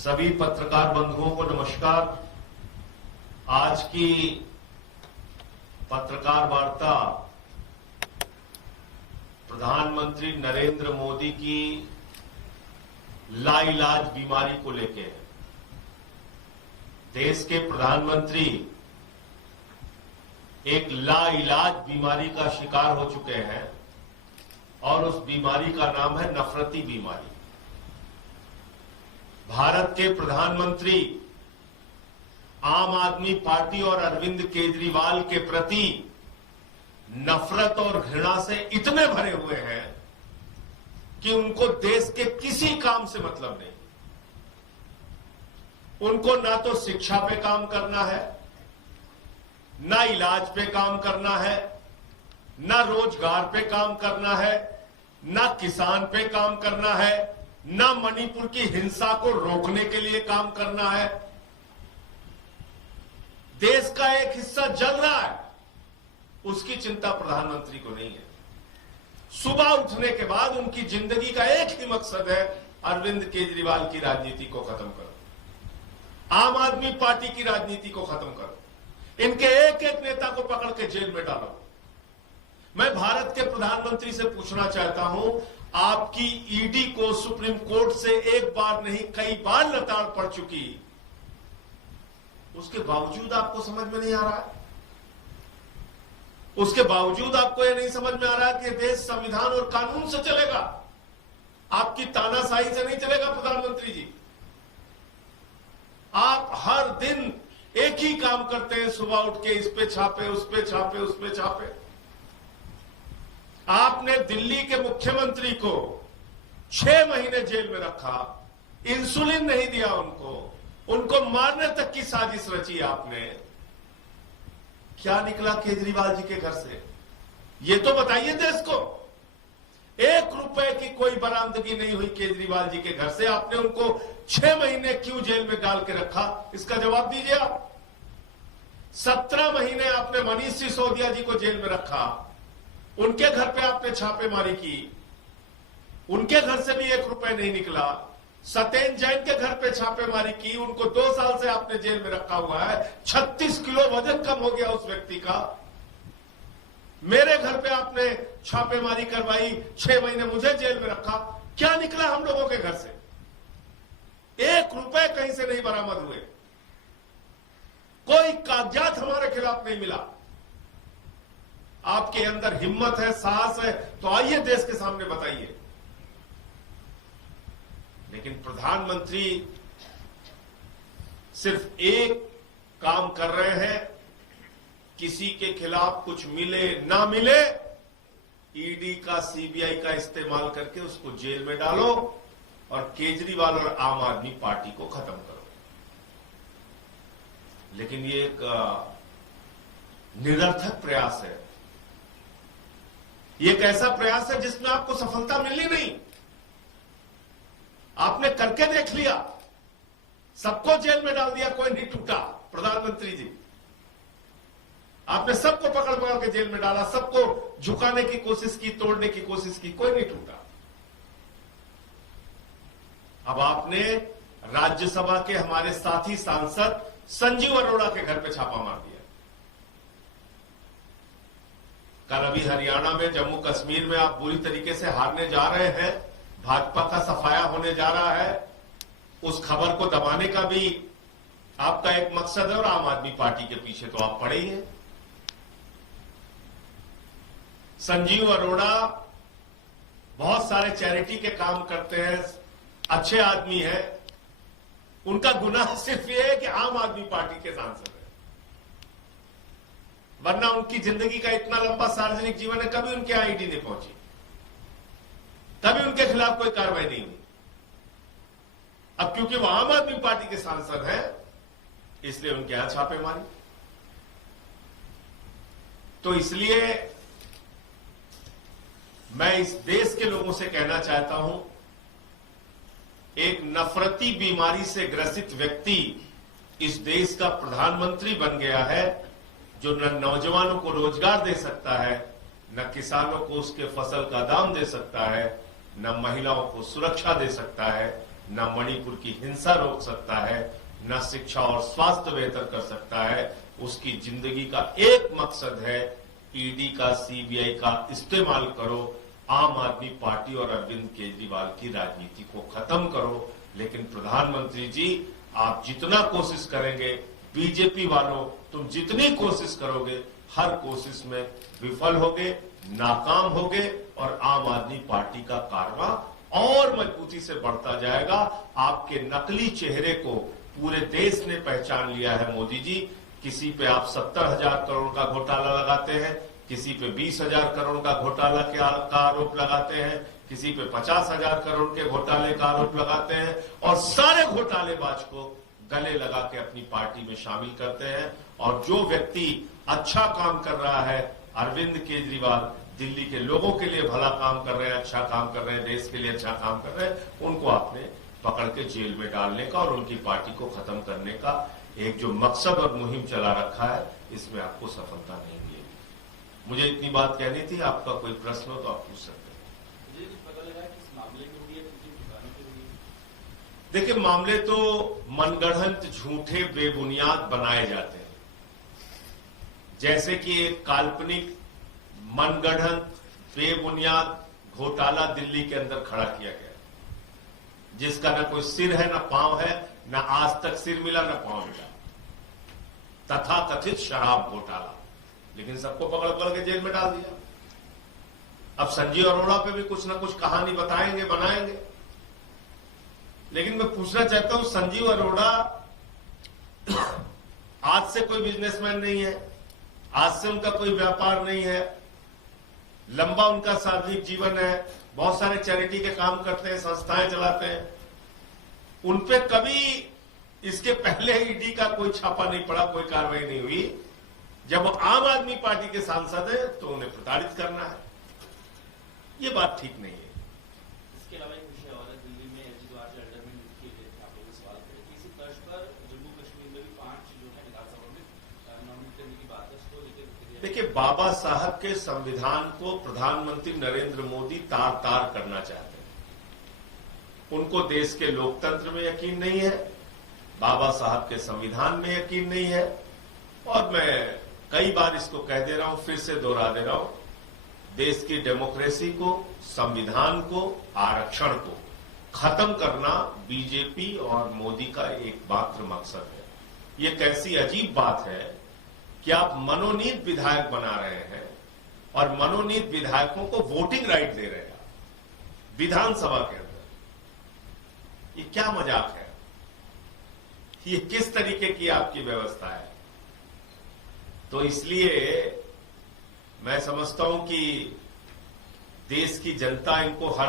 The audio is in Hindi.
सभी पत्रकार बंधुओं को नमस्कार। आज की पत्रकार वार्ता प्रधानमंत्री नरेंद्र मोदी की लाइलाज बीमारी को लेकर है। देश के प्रधानमंत्री एक लाइलाज बीमारी का शिकार हो चुके हैं और उस बीमारी का नाम है नफरती बीमारी। भारत के प्रधानमंत्री आम आदमी पार्टी और अरविंद केजरीवाल के प्रति नफरत और घृणा से इतने भरे हुए हैं कि उनको देश के किसी काम से मतलब नहीं। उनको ना तो शिक्षा पे काम करना है, ना इलाज पे काम करना है, ना रोजगार पे काम करना है, ना किसान पे काम करना है, ना मणिपुर की हिंसा को रोकने के लिए काम करना है। देश का एक हिस्सा जल रहा है, उसकी चिंता प्रधानमंत्री को नहीं है। सुबह उठने के बाद उनकी जिंदगी का एक ही मकसद है, अरविंद केजरीवाल की राजनीति को खत्म करो, आम आदमी पार्टी की राजनीति को खत्म करो, इनके एक एक नेता को पकड़ के जेल में डालो। मैं भारत के प्रधानमंत्री से पूछना चाहता हूं, आपकी ईडी को सुप्रीम कोर्ट से एक बार नहीं कई बार लताड़ पड़ चुकी, उसके बावजूद आपको समझ में नहीं आ रहा है? उसके बावजूद आपको यह नहीं समझ में आ रहा है कि देश संविधान और कानून से चलेगा, आपकी तानाशाही से नहीं चलेगा। प्रधानमंत्री जी, आप हर दिन एक ही काम करते हैं, सुबह उठ के इस पे छापे, उस पे छापे, उस पे छापे। आपने दिल्ली के मुख्यमंत्री को 6 महीने जेल में रखा, इंसुलिन नहीं दिया उनको मारने तक की साजिश रची आपने। क्या निकला केजरीवाल जी के घर से, ये तो बताइए देश को। 1 रुपए की कोई बरामदगी नहीं हुई केजरीवाल जी के घर से, आपने उनको 6 महीने क्यों जेल में डाल के रखा, इसका जवाब दीजिए आप। 17 महीने आपने मनीष सिसोदिया जी को जेल में रखा, उनके घर पे आपने छापेमारी की, उनके घर से भी 1 रुपए नहीं निकला। सत्येंद्र जैन के घर पे छापेमारी की, उनको 2 साल से आपने जेल में रखा हुआ है। 36 किलो वजन कम हो गया उस व्यक्ति का। मेरे घर पे आपने छापेमारी करवाई, 6 महीने मुझे जेल में रखा। क्या निकला हम लोगों के घर से? 1 रुपए कहीं से नहीं बरामद हुए, कोई कागजात हमारे खिलाफ नहीं मिला। आपके अंदर हिम्मत है, साहस है, तो आइए देश के सामने बताइए। लेकिन प्रधानमंत्री सिर्फ एक काम कर रहे हैं, किसी के खिलाफ कुछ मिले ना मिले, ईडी का, सीबीआई का इस्तेमाल करके उसको जेल में डालो और केजरीवाल और आम आदमी पार्टी को खत्म करो। लेकिन ये एक निरर्थक प्रयास है। ये एक ऐसा प्रयास है जिसमें आपको सफलता मिलनी नहीं। आपने करके देख लिया, सबको जेल में डाल दिया, कोई नहीं टूटा। प्रधानमंत्री जी, आपने सबको पकड़ पकड़ के जेल में डाला, सबको झुकाने की कोशिश की, तोड़ने की कोशिश की, कोई नहीं टूटा। अब आपने राज्यसभा के हमारे साथी सांसद संजीव अरोड़ा के घर पे छापा मार दिया। कल अभी हरियाणा में, जम्मू कश्मीर में आप बुरी तरीके से हारने जा रहे हैं, भाजपा का सफाया होने जा रहा है। उस खबर को दबाने का भी आपका एक मकसद है और आम आदमी पार्टी के पीछे तो आप पड़े ही हैं। संजीव अरोड़ा बहुत सारे चैरिटी के काम करते हैं, अच्छे आदमी हैं। उनका गुनाह सिर्फ ये है कि आम आदमी पार्टी के सांसद है, वरना उनकी जिंदगी का इतना लंबा सार्वजनिक जीवन है, कभी उनके आईडी नहीं पहुंची, कभी उनके खिलाफ कोई कार्रवाई नहीं हुई। अब क्योंकि वो आम आदमी पार्टी के सांसद हैं, इसलिए उनके यहां छापेमारी। तो इसलिए मैं इस देश के लोगों से कहना चाहता हूं, एक नफरती बीमारी से ग्रसित व्यक्ति इस देश का प्रधानमंत्री बन गया है, जो न नौजवानों को रोजगार दे सकता है, न किसानों को उसके फसल का दाम दे सकता है, न महिलाओं को सुरक्षा दे सकता है, न मणिपुर की हिंसा रोक सकता है, न शिक्षा और स्वास्थ्य बेहतर कर सकता है। उसकी जिंदगी का एक मकसद है, ईडी का, सीबीआई का इस्तेमाल करो, आम आदमी पार्टी और अरविंद केजरीवाल की राजनीति को खत्म करो। लेकिन प्रधानमंत्री जी, आप जितना कोशिश करेंगे, बीजेपी वालों तुम जितनी कोशिश करोगे, हर कोशिश में विफल होगे, नाकाम होगे और आम आदमी पार्टी का कारवां और मजबूती से बढ़ता जाएगा। आपके नकली चेहरे को पूरे देश ने पहचान लिया है मोदी जी। किसी पे आप 70,000 करोड़ का घोटाला लगाते हैं, किसी पे 20,000 करोड़ का घोटाला का आरोप लगाते हैं, किसी पे 50,000 करोड़ के घोटाले का आरोप लगाते हैं और सारे घोटालेबाज को गले लगा के अपनी पार्टी में शामिल करते हैं। और जो व्यक्ति अच्छा काम कर रहा है, अरविंद केजरीवाल दिल्ली के लोगों के लिए भला काम कर रहे हैं, अच्छा काम कर रहे हैं, देश के लिए अच्छा काम कर रहे हैं, उनको आपने पकड़ के जेल में डालने का और उनकी पार्टी को खत्म करने का एक जो मकसद और मुहिम चला रखा है, इसमें आपको सफलता नहीं मिलेगी। मुझे इतनी बात कहनी थी। आपका कोई प्रश्न हो तो आप पूछ सकते हैं। मुझे पता लगा कि इस मामले में हुई है किसी ठिकाने पे हुई है। देखिए, मामले तो मनगढ़ंत, झूठे, बेबुनियाद बनाए जाते हैं। जैसे कि एक काल्पनिक, मनगढ़ंत, बेबुनियाद घोटाला दिल्ली के अंदर खड़ा किया गया, जिसका न कोई सिर है, न पांव है, न आज तक सिर मिला, न पांव मिला। तथाकथित शराब घोटाला, लेकिन सबको पकड़ पकड़ के जेल में डाल दिया। अब संजीव अरोड़ा पे भी कुछ न कुछ कहानी बताएंगे, बनाएंगे। लेकिन मैं पूछना चाहता हूं, संजीव अरोड़ा आज से कोई बिजनेसमैन नहीं है, आज से उनका कोई व्यापार नहीं है, लंबा उनका सार्वजनिक जीवन है, बहुत सारे चैरिटी के काम करते हैं, संस्थाएं चलाते हैं। उनपे कभी इसके पहले ईडी का कोई छापा नहीं पड़ा, कोई कार्रवाई नहीं हुई। जब वो आम आदमी पार्टी के सांसद है तो उन्हें प्रताड़ित करना है, ये बात ठीक नहीं है। इसके अलावा एक विषय और है, दिल्ली में एजी द्वार से अंडर में नियुक्त किए गए थे, आप लोग सवाल करें कि इसी तर्ज पर जम्मू कश्मीर में भी 5 जो है विधानसभा में नॉमिनेट करने की बात है, उसको लेकर देखिए, बाबा साहब के संविधान को प्रधानमंत्री नरेंद्र मोदी तार तार करना चाहते हैं। उनको देश के लोकतंत्र में यकीन नहीं है, बाबा साहब के संविधान में यकीन नहीं है। और मैं कई बार इसको कह दे रहा हूं, फिर से दोहरा दे रहा हूं, देश की डेमोक्रेसी को, संविधान को, आरक्षण को खत्म करना बीजेपी और मोदी का एकमात्र मकसद है। ये कैसी अजीब बात है कि आप मनोनीत विधायक बना रहे हैं और मनोनीत विधायकों को वोटिंग राइट दे रहे हैं विधानसभा के अंदर। ये क्या मजाक है? ये किस तरीके की आपकी व्यवस्था है? तो इसलिए मैं समझता हूं कि देश की जनता इनको हर